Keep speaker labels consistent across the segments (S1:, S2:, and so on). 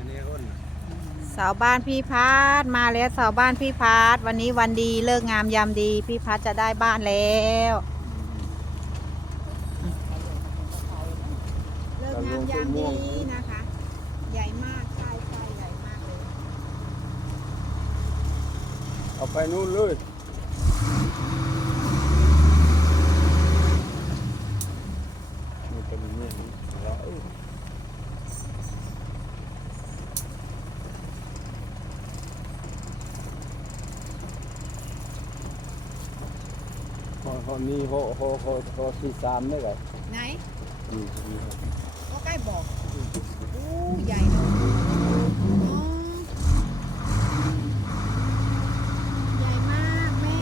S1: อันนี้อ้นน่ะ
S2: เสาบ้านพี่พัดมาแล้วเสาบ้านพี่พัดวันนี้วันดีเลิกงามยามดีพี่พัดจะได้บ้านแล้วเลิกงามยามดีนะคะ ใหญ่มากใช่ใช่ใหญ่มากเลย
S1: เอาไปนู่นเลยนี่เป็นอย่างนี่แล้ว เอ้ยพอพอนี่โหโหโหโหที่สามได้ไง
S2: ไหน
S1: นี่นี่ครับ
S2: ก็ใกล้บอกอู้ใหญ่เลยอ๋อใหญ่มากแม่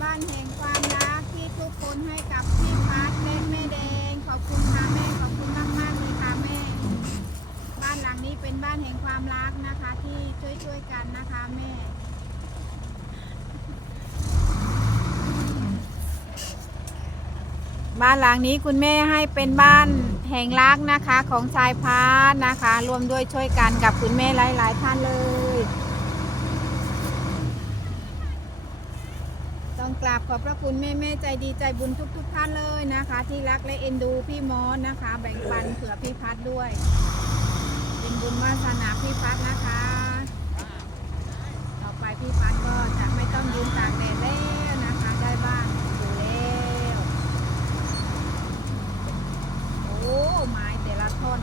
S2: บ้านแห่งความรักที่ทุกคนให้กับพี่พัดและแม่แดง ขอบคุณค่ะแม่ ขอบคุณมากมากๆเลยค่ะแม่ บ้านหลังนี้เป็นบ้านแห่งความรักนะคะ ที่ช่วยช่วยๆกันนะคะแม่ บ้านหลังนี้คุณแม่ให้เป็นบ้านแห่งรักนะคะของชายพาร์ทนะคะ รวมด้วยช่วยกันกับคุณแม่หลาย ๆ ท่านเลย ต้องกราบขอบพระคุณแม่แม่ใจดีใจบุญทุกทุกๆท่านเลยนะคะ ที่รักและเอ็นดูพี่มอสนะคะ แบ่งปันเผื่อพี่พัดด้วย เป็นบุญวาสนาพี่พัดนะคะ ต่อไปพี่พัดก็จะไม่ต้องยืนตากแดดแล้วนะคะ ได้บ้านอยู่แล้ว โอ้ไม้แต่ละท่อน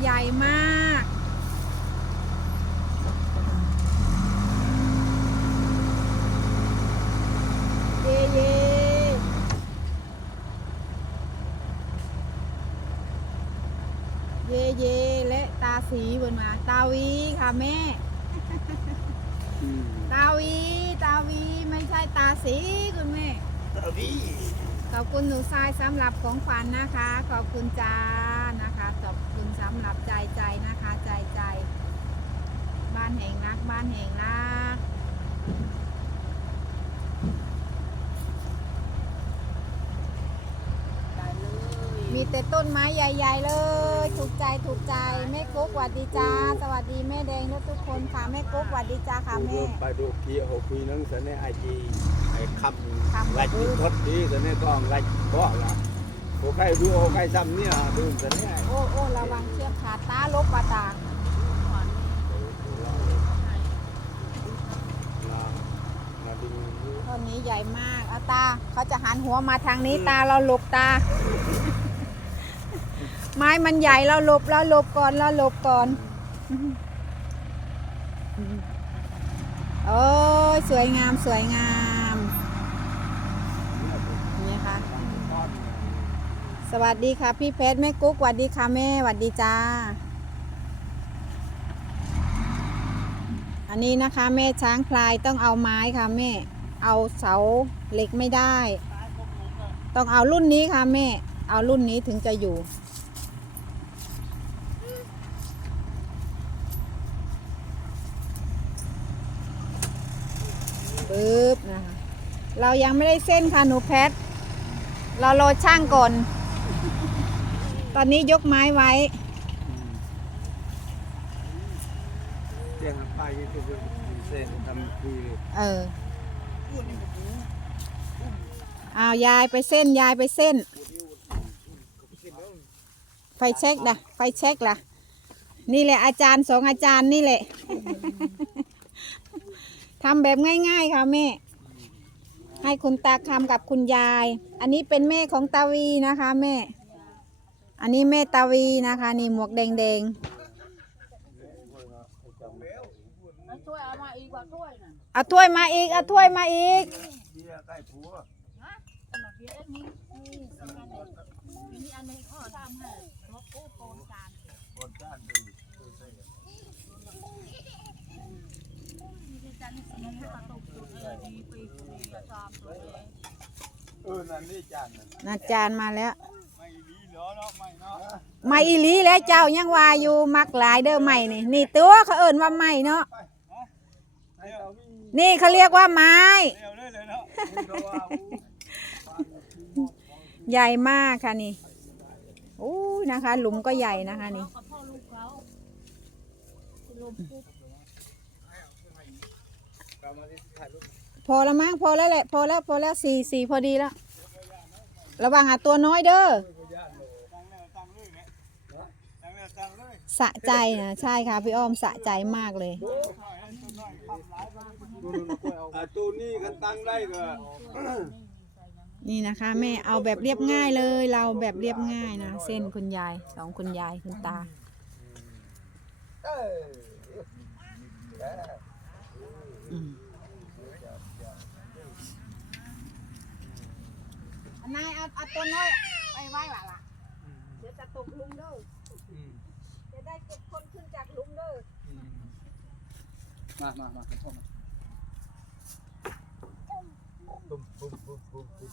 S2: ใหญ่มากเย่เย่เย่เย่และตาสีบนมา ตาวีค่ะแม่
S1: อืม
S2: ตาวี ตาวีไม่ใช่ตาสีคุณแม่
S1: ตาวี
S2: ขอบคุณหนูทรายสำหรับของขวัญนะคะ ขอบคุณจ้านะคะขอบคุณสำหรับใจใจนะคะ ใจใจ บ้านแห่งรัก บ้านแห่งรักมีแต่ต้นไม้ใหญ่ ๆ เลย ถูกใจถูกใจแม่กุ๊กสวัสดีจ้า สวัสดีแม่แดงและทุกคนค่ะแม่กุ๊กสวัสดีจ้าค่ะแม่
S1: ไปดูเกียร์หกปีนึงแต่เนี่ยไอจีไอค
S2: คำำ
S1: ไล่ทดดีแต่เนี่ยก็ไล่บอกละโอ้ใครดูโอ้ใครซ้ำเนี่ยดูแต่เนี่ย
S2: โอ้โอ้ระวังเชือกขาดตาลบกว่าตาต้นนี้ใหญ่มากเอาตาเขาจะหันหัวมาทางนี้ตาเราหลบตา ไม้มันใหญ่เราหลบเราหลบก่อนเราหลบก่อนโอ้ยสวยงามสวยงามนี่ค่ะสวัสดีค่ะ พี่เพชรแม่กุ๊กสวัสดีค่ะแม่สวัสดีจ้า อันนี้นะคะ แม่ช้างพลายต้องเอาไม้ค่ะแม่ เอาเสาเหล็กไม่ได้ ต้องเอารุ่นนี้ค่ะแม่ เอารุ่นนี้ถึงจะอยู่ ปึ๊บนะคะ เรายังไม่ได้เส้นค่ะหนูแพท เรารอช่างก่อน ตอนนี้ยกไม้ไว้
S1: เตียงไปก็คือเส้นทำคือ
S2: เออเอายายไปเส้นยายไปเส้น ไฟเช็คนะไฟเช็คล่ะ นี่แหละอาจารย์สองอาจารย์นี่แหละ ทำแบบง่าย ๆ ค่ะแม่ ให้คุณตาคำกับคุณยาย อันนี้เป็นแม่ของตาวีนะคะแม่ อันนี้แม่ตาวีนะคะ นี่หมวกแดงๆ
S3: ช่วยเอามาอีกว่าช่วยนะ
S2: เอถ้วยมาอีกเอาถ้วยมาอีก
S1: เบียร์ใกล้ผั
S3: นนี้นี่สำคัญเลยมีนี่อันหนึงอ้อตามให้รถกู้โกนจาน
S1: คนด้านดู
S3: มีที่จันทร์สมัครให้ประตู เออดีปีดีอะตามตัวเอง
S1: เออนั่นนี่จานนั่น
S2: อาจารย์มาแล้ว
S1: ไม่ดีเหรอเนาะไม่เนาะ
S2: ไม่อีหลีแล้วเจ้ายังว่าอยู่มักหลายเด้อใหม่นี่ นี่ตัวเขาเอิ่นว่าไม่เนาะ
S1: ให้เรามี
S2: นี่เขาเรียกว่าไม้
S1: เร็วเลยเลยเนาะเพราะว่า
S2: ใหญ่มากค่ะนี่โอ้ยนะคะ หลุมก็ใหญ่นะคะนี่
S3: กับพ่อลูกเขาลมปุ๊บ
S1: กลับมาที่ถ่ายรูป
S2: พอแล้วมั้งพอแล้วแหละ พอแล้วพอแล้วสี่สี่พอดีแล้ว ระวังอะตัวน้อยเด้อ
S1: ตั้งแล้วตั้งเลยเนี่ยตั้งแล้วตั้งเลย
S2: สะใจนะใช่ค่ะพี่อ้อมสะใจมากเลย
S1: อ่าตัวนี้กันตั้งได้ก็
S2: นี่นะคะ แม่เอาแบบเรียบง่ายเลย เราแบบเรียบง่ายนะ เส้นคุณยายสองคุณยายคุณตา
S1: เอ้ย
S2: นายเอาเอาตัวน้อยไปไว้หล่ะล่ะเดี๋ยวจะตกลุมเด้อ
S1: อืม
S2: จะได้เก็บคนขึ้นจากลุมเด้อ
S1: อืมมามามาพ่อมาปุ๊บปุ๊บปุ๊บปุ๊บปุ๊บ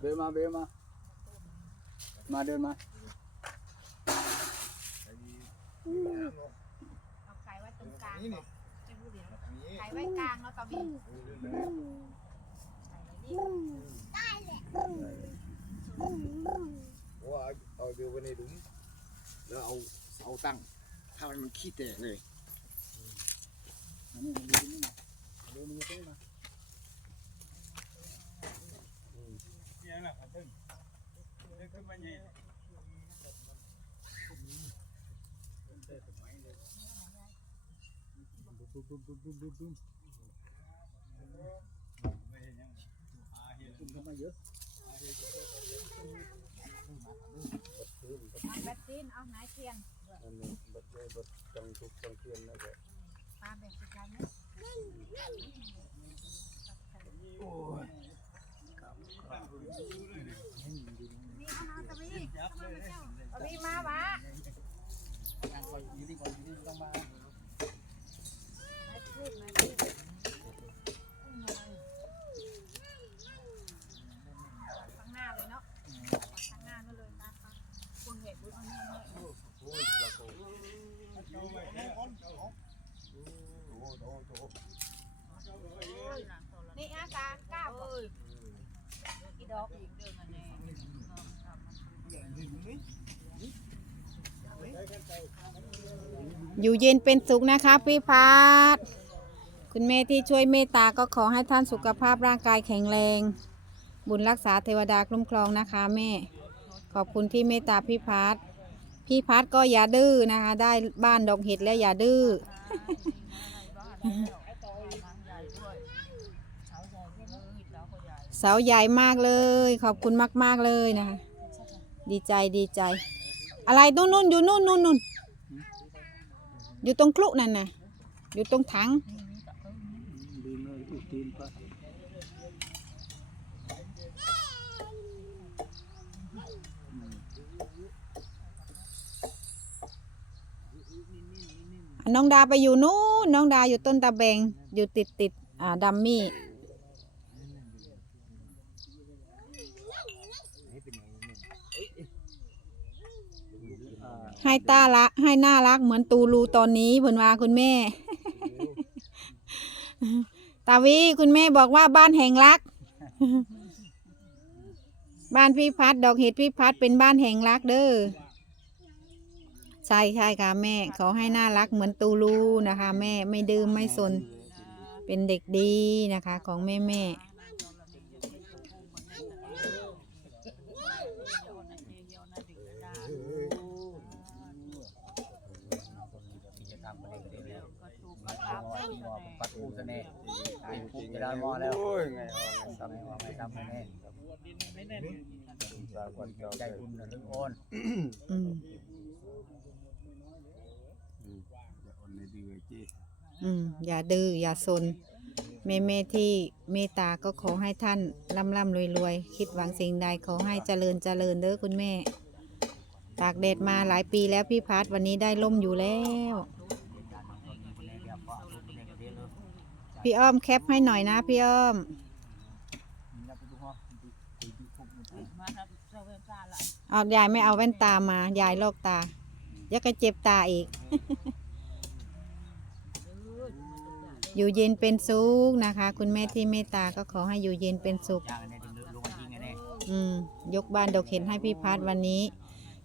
S1: เบลมาเบลมา มาเดินมา
S2: เอาไข่ ไว้ตรงกลางก่อนไข่ไว้กลางแล้วตะบี
S4: ว่าเอาเดี๋ยวไว้ในหลุมแล้วเอาเสาตั้ง ถ้ามันขี้แตกเลย
S1: เนี่ยแหละครับตึ้งตึ้งขึ้นมาเนี่ย ปุ๊บปุ๊บปุ๊บปุ๊บปุ๊บปุ๊บไม่เข้ามาเยอะ
S2: เอาแบตซีนเอาไหนเทียน
S1: อันนี้บัดเลยบัดจังทุกจังเทียนนะแก
S2: ปลาแบ่งกันไหม
S1: โอ้ย
S2: นี่เอามาตะบีตะบีมาวะข้างหน้าเลยเนาะข้างหน้านั่นเลยนะค่ะคุณเห็นบุญเอาเนี่ยเนี่ยนี่อาตาก้าวบ่
S3: อีดอกอีกเดินกันแน่
S2: อยู่เย็นเป็นสุขนะคะพี่พัดคุณแม่ที่ช่วยเมตตาก็ขอให้ท่านสุขภาพร่างกายแข็งแรง บุญรักษาเทวดาคุ้มครองนะคะแม่ ขอบคุณที่เมตตาพี่พัดพี่พัดก็อย่าดื้อนะคะ ได้บ้านดอกเห็ดแล้วอย่าดื้อเสาใหญ่มากเลย ขอบคุณมาก ๆ เลยนะคะดีใจดีใจ อะไรนู่นนู่นอยู่นู่นนู่นนู่น อยู่ตรงคลุนั่นน่ะ อยู่ตรงถัง
S1: น้
S2: องดาไปอยู่นู้นน้องดาอยู่ต้นตะแบงอยู่ติดติดอ่าดัมมี่ ให้ตาละให้น่ารักเหมือนตูรูตอนนี้เพิ่นว่าคุณแม่ ตาวีคุณแม่บอกว่าบ้านแห่งรัก บ้านพี่พัดดอกเห็ดพี่พัดเป็นบ้านแห่งรักเด้อใช่ใช่ค่ะแม่ขอให้น่ารักเหมือนตูรูนะคะ แม่ไม่ดื้อไม่สน เป็นเด็กดีนะคะ ของแม่แม่
S5: กิจกรรมประเด็นแล้วปัดปูเสน่ห์ไอ้ปุ๊บจะได้มอแล้ว
S1: โอ้ยไงเอาไง
S5: ทำให้ว่าไม่ทำให้แน่
S1: สาวคนเก่า
S5: ใจ
S1: ใจ
S5: บุญนะลึกโอน
S2: อืม
S1: อย่าอ่อนในดีเลยจี
S2: อืมอย่าดื้ออย่าซนแม่แม่ที่เมตตาก็ขอให้ท่านร่ำร่ำรวยรวยคิดหวังสิ่งใดขอให้เจริญเจริญเด้อคุณแม่ ตากแดดมาหลายปีแล้วพี่พัดวันนี้ได้ล่มอยู่แล้ว พี่อ้อมแคปให้หน่อยนะพี่อ้อม
S3: มาทำ
S2: เอายายไม่เอาแว่นตามายายลอกตายักก็เจ็บตาอีก อยู่เย็นเป็นสุขนะคะ คุณแม่ที่เมตตาก็ขอให้อยู่เย็นเป็นสุข
S5: ยางอันนี้ลงมายิงอันนี้
S2: อืมยกบ้านดอกเห็นให้พี่พัดวันนี้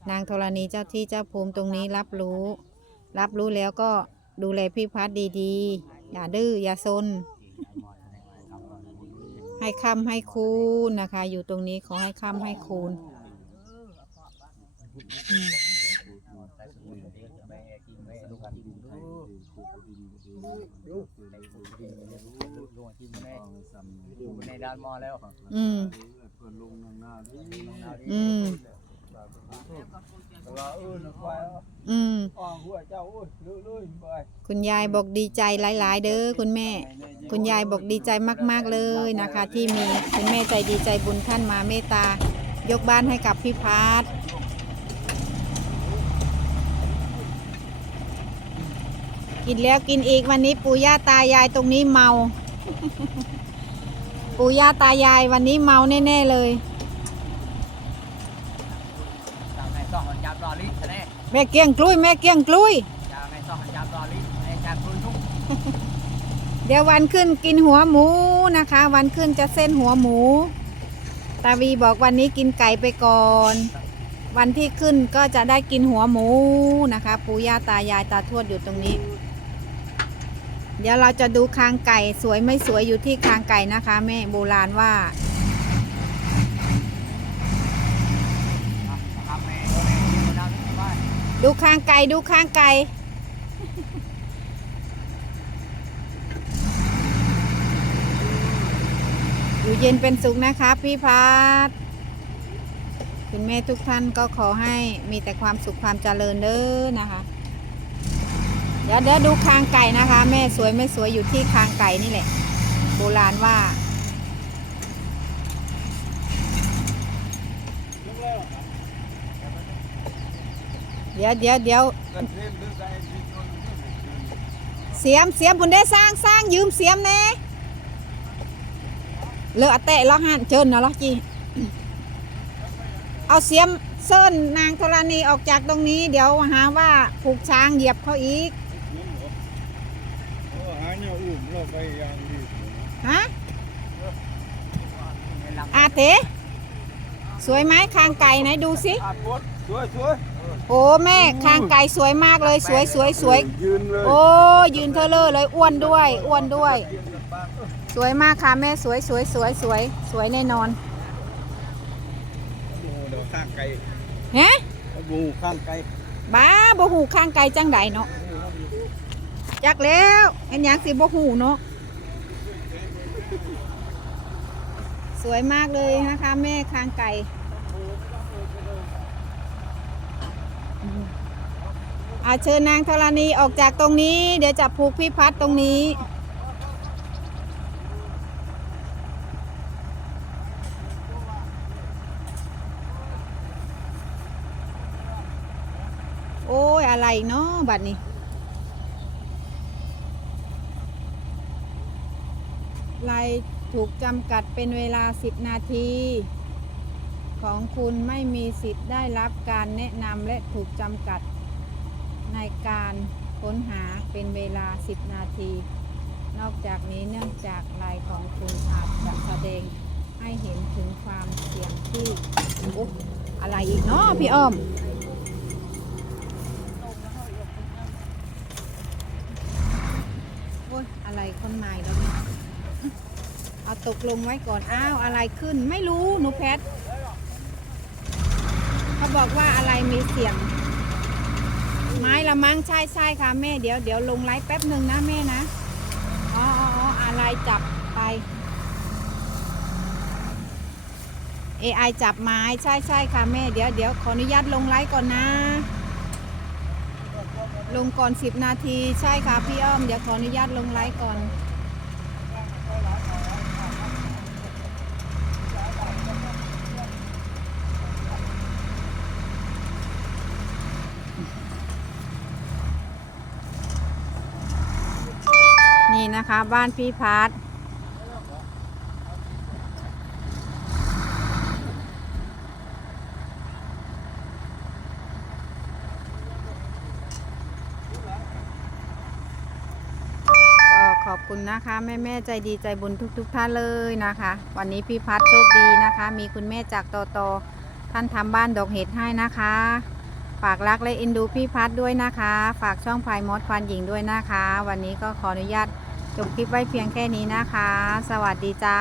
S2: นางธรณีเจ้าที่เจ้าภูมิตรงนี้รับรู้ รับรู้แล้วก็ดูแลพี่พัดดีๆ อย่าดื้ออย่าซน ให้ค่ำให้คูณนะคะ อยู่ตรงนี้ขอให้ค่ำให้คูณ
S5: อยู่ในด้านมอแล้ว
S2: อืม อืม
S1: แต่ว่าเออนึกว่า
S2: อืม
S1: อ้อหัวเจ้าโอ้ยเลอะเลยไป
S2: คุณยายบอกดีใจหลาย ๆ เด้อคุณแม่ คุณยายบอกดีใจมาก ๆเลยนะคะ ที่มีคุณแม่ใจดีใจบุญท่านมาเมตตายกบ้านให้กับพี่พัดกินแล้วกินอีกวันนี้ปู่ย่าตายายตรงนี้เมา ปู่ย่าตายายวันนี้เมาแน่ ๆ เลย
S5: แน่
S2: แม่เกี้ยงกลุยแม่เกี้ยงกลุย
S5: ยางในซองหันจับรอลิในจานพุนทุก
S2: เดี๋ยววันขึ้นกินหัวหมูนะคะ วันขึ้นจะเส้นหัวหมู ตาวีบอกวันนี้กินไก่ไปก่อน วันที่ขึ้นก็จะได้กินหัวหมูนะคะ ปู่ย่าตายายตาทวดอยู่ตรงนี้ เดี๋ยวเราจะดูคางไก่สวยไม่สวยอยู่ที่คางไก่นะคะ แม่โบราณว่า
S5: ทำแม่แม่ที่มานั่งที่บ้าน
S2: ดูคางไก่ดูคางไก่อยู่เย็นเป็นสุขนะคะพี่พัดคุณแม่ทุกท่านก็ขอให้มีแต่ความสุขความเจริญเด้อนะคะ เดี๋ยวเดี๋ยวดูคางไก่นะคะ แม่สวยไม่สวยอยู่ที่คางไก่นี่แหละ โบราณว่า เดี๋ยวเดี๋ยวเดี๋ยว
S1: เสี
S2: ยมเสียมบุญได้สร้างสร้างยืมเสียมแน่เลอะเตะล้อหันเจินนะล้อจีเอาเสียมเส้นนางธรณีออกจากตรงนี้ เดี๋ยวหาว่าผูกช้างเหยียบเขาอีก
S1: เฮ้ย
S2: ฮะอาเถสวยไหมคางไก่ไหนดูสิ
S1: สวยสวย
S2: โอ้แม่คางไก่สวยมากเลยสวยสวยสวย
S1: ยืนเลย
S2: โอ้ยืนเทเลอร์เลยอ้วนด้วยอ้วนด้วย สวยมากค่ะแม่สวยสวยสวยสวยสวยแน่นอน
S1: โอ้เดี๋ยวข้างไก่
S2: ฮะ
S1: บูข้างไก่
S2: บ้าบ่หูข้างไกลจังใดเนาะจักแล้วเห็นหยังสิบ่หูเนาะสวยมากเลยนะคะ แม่ข้างไก่ อาเชิญนางธรณีออกจากตรงนี้ เดี๋ยวจะผูกพี่พัดตรงนี้ โอ้ย อะไรเนาะบัดนี้ ลายถูกจำกัดเป็นเวลา 10 นาที ของคุณไม่มีสิทธิ์ได้รับการแนะนำและถูกจำกัด ในการค้นหาเป็นเวลา 10 นาที นอกจากนี้เนื่องจากลายของคุณอาจจะแสดงให้เห็นถึงความเสี่ยงที่อุ๊ยอะไรอีกเนาะพี่อ้อมโอ้ยอะไรคนใหม่แล้วเนี่ยเอาตกลงไว้ก่อน อ้าว อะไรขึ้นไม่รู้หนูแพทเขาบอกว่าอะไรมีเสียง ไม้ละมั้งใช่ใช่ค่ะแม่เดี๋ยวเดี๋ยวลงไลฟ์แป๊บหนึ่งนะแม่นะอ๋ออ๋ออะไรจับไป AI จับไม้ใช่ใช่ค่ะแม่เดี๋ยวเดี๋ยวขออนุญาตลงไลฟ์ก่อนนะ ลงก่อน 10 นาทีใช่ค่ะพี่อ้อมเดี๋ยวขออนุญาตลงไลฟ์ก่อน นะคะ บ้านพี่พัดขอบคุณนะคะ แม่แม่ใจดีใจบุญทุกๆท่านเลยนะคะ วันนี้พี่พัดโชคดีนะคะ มีคุณแม่จากโตโตท่านทำบ้านดอกเห็ดให้นะคะ ฝากรักและเอ็นดูพี่พัดด้วยนะคะ ฝากช่องพายมดควันหญิงด้วยนะคะ วันนี้ก็ขออนุญาต จบคลิปไว้เพียงแค่นี้นะคะ สวัสดีจ้า